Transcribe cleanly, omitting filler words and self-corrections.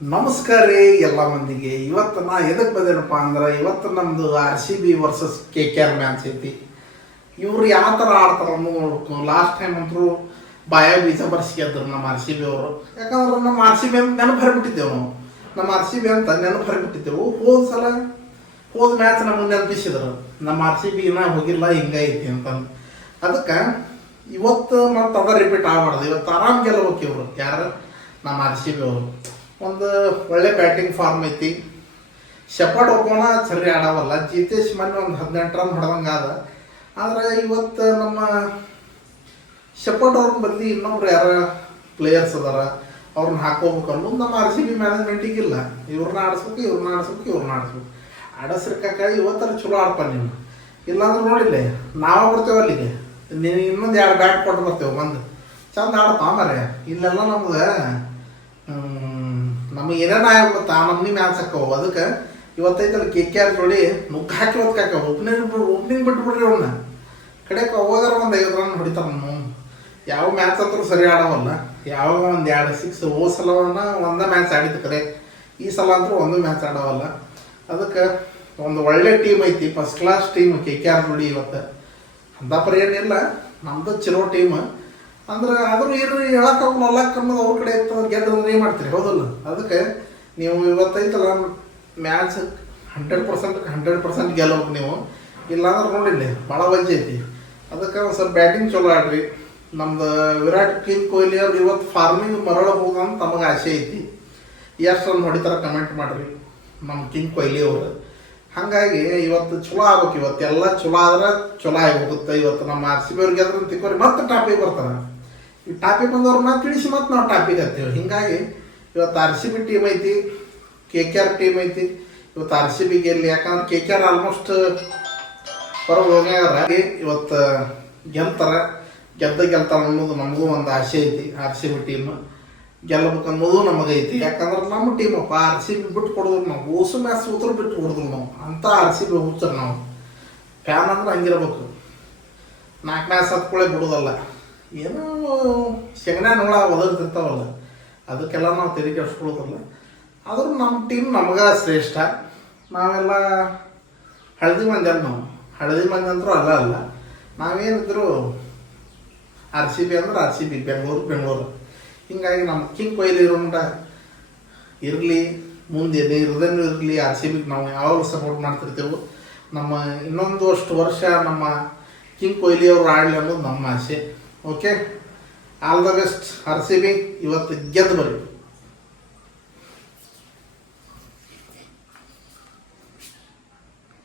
ನಮಸ್ಕಾರ ರೀ ಎಲ್ಲ ಮಂದಿಗೆ. ಇವತ್ತು ನಾ ಎದಕ್ಕೆ ಬಂದೇನಪ್ಪ ಅಂದ್ರೆ, ಇವತ್ತು ನಮ್ಮದು RCB ವರ್ಸಸ್ KKR ಮ್ಯಾಚ್ ಐತಿ. ಇವ್ರು ಯಾವ ಥರ ಆಡ್ತಾರೆ ಅನ್ನೋ ನೋಡ್ಬೇಕು. ಲಾಸ್ಟ್ ಟೈಮ್ ಅಂತೂ ಬಾಯ ಬೀಜ ಬರ್ಸಿದ್ರು ನಮ್ಮ RCB ಅವರು. ಯಾಕಂದ್ರೆ ನಮ್ಮ RCB ಅಂತ ನೆನಪು ಹರಿಬಿಟ್ಟಿದ್ದೆವು ನಾವು. ನಮ್ಮ RCB ಅಂತ ನೆನಪು ಹರಿಬಿಟ್ಟಿದ್ದೆವು. ಹೋದ ಮ್ಯಾಚ್ ನಮಗೆ ನೆನಪಿಸಿದ್ರು, ನಮ್ಮ RCB ಇನ್ನೂ ಹೋಗಿಲ್ಲ, ಹಿಂಗೈತಿ ಅಂತಂದು. ಅದಕ್ಕೆ ಇವತ್ತು ಮತ್ತು ಅದ ರಿಪೀಟ್ ಆಗಬಾರ್ದು. ಇವತ್ತು ಆರಾಮ್ ಗೆಲ್ಲಬೇಕು ಇವರು. ಯಾರು? ನಮ್ಮ RCB ಅವರು. ಒಂದು ಒಳ್ಳೆ ಬ್ಯಾಟಿಂಗ್ ಫಾರ್ಮ್ ಐತಿ. ಶೆಪರ್ಡ್ ಒಬ್ಬನ ಸರಿ ಆಡವಲ್ಲ. ಜಿತೇಶ್ ಮೊನ್ನೆ ಒಂದು 18 ರನ್ ಹೊಡೆದಂಗೆ ಆದ. ಆದರೆ ಇವತ್ತು ನಮ್ಮ ಶೆಪರ್ಡ್ ಅವ್ರ ಬದಲಿ ಇನ್ನೊಬ್ರು ಯಾರ ಪ್ಲೇಯರ್ಸ್ ಅದಾರ, ಅವ್ರನ್ನ ಹಾಕೋಬೇಕು ಅನ್ನೋದು ನಮ್ಮ RCB ಮ್ಯಾನೇಜ್ಮೆಂಟಿಗಿಲ್ಲ. ಇವ್ರನ್ನ ಆಡಿಸ್ಬೇಕು. ಆಡಸ್ರಿಕಾಕ ಇವತ್ತರ ಚಲೋ ಆಡ್ಪ ನೀವು. ಇಲ್ಲಾಂದ್ರೆ ನೋಡಿಲ್ಲ, ನಾವು ಬರ್ತೇವೆ ಅಲ್ಲಿಗೆ, ನೀನು ಇನ್ನೊಂದು 2 ಬ್ಯಾಟ್ ಕೊಟ್ಟು ಬರ್ತೇವೆ. ಬಂದು ಚಂದ ಆಡಪ್ಪ ಮರೆ. ಇಲ್ಲೆಲ್ಲ ನಮಗೆ ಏನೇನು ಆಗ್ಬಿಡುತ್ತಾ ನಮ್ಮನಿ ಮ್ಯಾಚ್ ಹಾಕವು. ಅದಕ್ಕೆ ಇವತ್ತೈತಲ್ಲ KKR ಜೋಡಿ ನುಗ್ಗ ಹಾಕಿ ಹೊತ್ಕಾಕ. ಓಪನಿಂಗ್ ಬಿಟ್ಬಿಡ್ರಿ ಅವನ್ನ. ಕಡೆಗೆ ಹೋಗಾರ ಒಂದು 5 ರನ್ ಹೊಡಿತಾರೆ. ನಾವು ಯಾವ ಮ್ಯಾಚ್ ಹತ್ರ ಸರಿ ಆಡವಲ್ಲ. ಯಾವ ಒಂದು 2 6 ಹೋದ ಸಲವನ್ನ ಒಂದೇ ಮ್ಯಾಚ್ ಆಡಿದ್ದು ಕಡೆ. ಈ ಸಲ ಅಂತೂ ಒಂದು ಮ್ಯಾಚ್ ಆಡವಲ್ಲ. ಅದಕ್ಕೆ ಒಂದು ಒಳ್ಳೆ ಟೀಮ್ ಐತಿ, ಫಸ್ಟ್ ಕ್ಲಾಸ್ ಟೀಮ್ KKR ಜೋಡಿ ಇವತ್ತು. ಅಂದಾಪರ ಏನಿಲ್ಲ, ನಮ್ದು ಚಲೋ ಟೀಮ್ ಅಂದ್ರೆ. ಆದರೂ ಇರ್ರಿ ಹೇಳಕ್ಕಾಗಲ್ಲ, ಅಲ್ಲಕ್ಕೆ ಅನ್ನೋದು ಅವ್ರ ಕಡೆ ಇತ್ತು. ಗೆದ್ರೆ ಏನು ಮಾಡ್ತೀರಿ, ಹೌದಲ್ಲ? ಅದಕ್ಕೆ ನೀವು ಇವತ್ತೈತಲ್ಲ ಮ್ಯಾಚ್ 100% ಗೆಲ್ಲಬೇಕು ನೀವು. ಇಲ್ಲಾಂದ್ರೆ ನೋಡಿಲ್ಲ ಭಾಳ ವಜ್ಜೆ ಐತಿ. ಅದಕ್ಕೆ ಒಂದು ಸ್ವಲ್ಪ ಬ್ಯಾಟಿಂಗ್ ಚಲೋ ಆಡ್ರಿ. ನಮ್ದು ವಿರಾಟ್ ಕೊಹ್ಲಿ ಅವ್ರು ಇವತ್ತು ಫಾರ್ಮಿಂಗ್ ಮರಳಬಹುದು ಅಂತ ತಮಗೆ ಆಸೆ ಐತಿ. ಎಷ್ಟು ರನ್ ಹೊಡಿತಾರೆ ಕಮೆಂಟ್ ಮಾಡಿರಿ ನಮ್ಮ ಕೊಹ್ಲಿ ಅವರು. ಹಾಗಾಗಿ ಇವತ್ತು ಚಲೋ ಆಗ್ಬೇಕು. ಇವತ್ತೆಲ್ಲ ಚಲೋ ಆದ್ರೆ ಚಲೋ ಆಗಿಬಿಡುತ್ತೆ. ಇವತ್ತು ನಮ್ಮ RCB ಅವ್ರಿಗೆ ಅದ್ರ ತಿಕ್ಕೋರಿ ಮತ್ತೆ ಟಾಪಿಗೆ ಬರ್ತಾರೆ. ಈ ಟಾಪಿಗೆ ಬಂದವ್ರನ್ನ ತಿಳಿಸಿ ಮತ್ತೆ ನಾವು ಟಾಪಿಗೆ ಹತ್ತೀವಿ. ಹಿಂಗಾಗಿ ಇವತ್ತು RCB ಟೀಮ್ ಐತಿ, KKR ಟೀಮ್ ಐತಿ. ಇವತ್ತು RCB ಗೆಲ್ಲಿ. ಯಾಕಂದ್ರೆ KKR ಆಲ್ಮೋಸ್ಟ್ ಹೊರಗೆ ಹೋಗ್ಯಾರ. ಇವತ್ತು ಗೆಲ್ತಾರೆ ಅನ್ನೋದು ನಮಗೂ ಒಂದು ಆಸೆ ಐತಿ. RCB ಟೀಮ್ ಗೆಲ್ಲಬೇಕು ಅನ್ನೋದು ನಮಗೈತಿ. ಯಾಕಂದ್ರೆ ನಮ್ಮ ಟೀಮಪ್ಪ RCB ಬಿಟ್ಟು ಕೊಡೋದು ನಾವು. ಓಸು ಮ್ಯಾಚ್ ಸೋತ್ರು ಬಿಟ್ಟು ಕೊಡೋದು ನಾವು. ಅಂಥ RCB ಹುಚ್ಚರು ನಾವು. ಫ್ಯಾನ್ ಅಂದ್ರೆ ಹಂಗಿರ್ಬೇಕು. 4 ಮ್ಯಾಚ್ ಹತ್ಕೊಳ್ಳೆ ಬಿಡೋದಲ್ಲ. ಏನೋ ಶೆಗಣ್ಣ ನೋಳ ಒದರ್ತಿರ್ತಾವಲ್ಲ, ಅದಕ್ಕೆಲ್ಲ ನಾವು ತೆರಿಗೆ ಕೆಡಿಸ್ಕೊಳ್ಳೋದಲ್ಲ. ಆದರೂ ನಮ್ಮ ಟೀಮ್ ನಮಗ ಶ್ರೇಷ್ಠ. ನಾವೆಲ್ಲ ಹಳದಿ ಮಂದಿ ಅಲ್ಲ. ನಾವು ಹಳದಿ ಮಂದಿ ಅಂತರೂ ಅಲ್ಲ. ನಾವೇನಿದ್ರು RCB ಅಂದ್ರೆ RCB, ಬೆಂಗಳೂರು. ಹಿಂಗಾಗಿ ನಮ್ಮ ಕೊಹ್ಲಿ ಇರೋಂಡ ಇರಲಿ, ಮುಂದೆ ಇರದೇನು ಇರಲಿ, RCB ನಾವು ಯಾವಾಗಲೂ ಸಪೋರ್ಟ್ ಮಾಡ್ತಿರ್ತೇವೆ. ನಮ್ಮ ಇನ್ನೊಂದು ಅಷ್ಟು ವರ್ಷ ನಮ್ಮ ಕೊಹ್ಲಿ ಅವರು ಆಡಲಿ ಅನ್ನೋದು ನಮ್ಮ ಆಸೆ. Okay, all the best RCB. ಇವತ್ತು ಗೆದ್ದು ಬರ್ರಿ.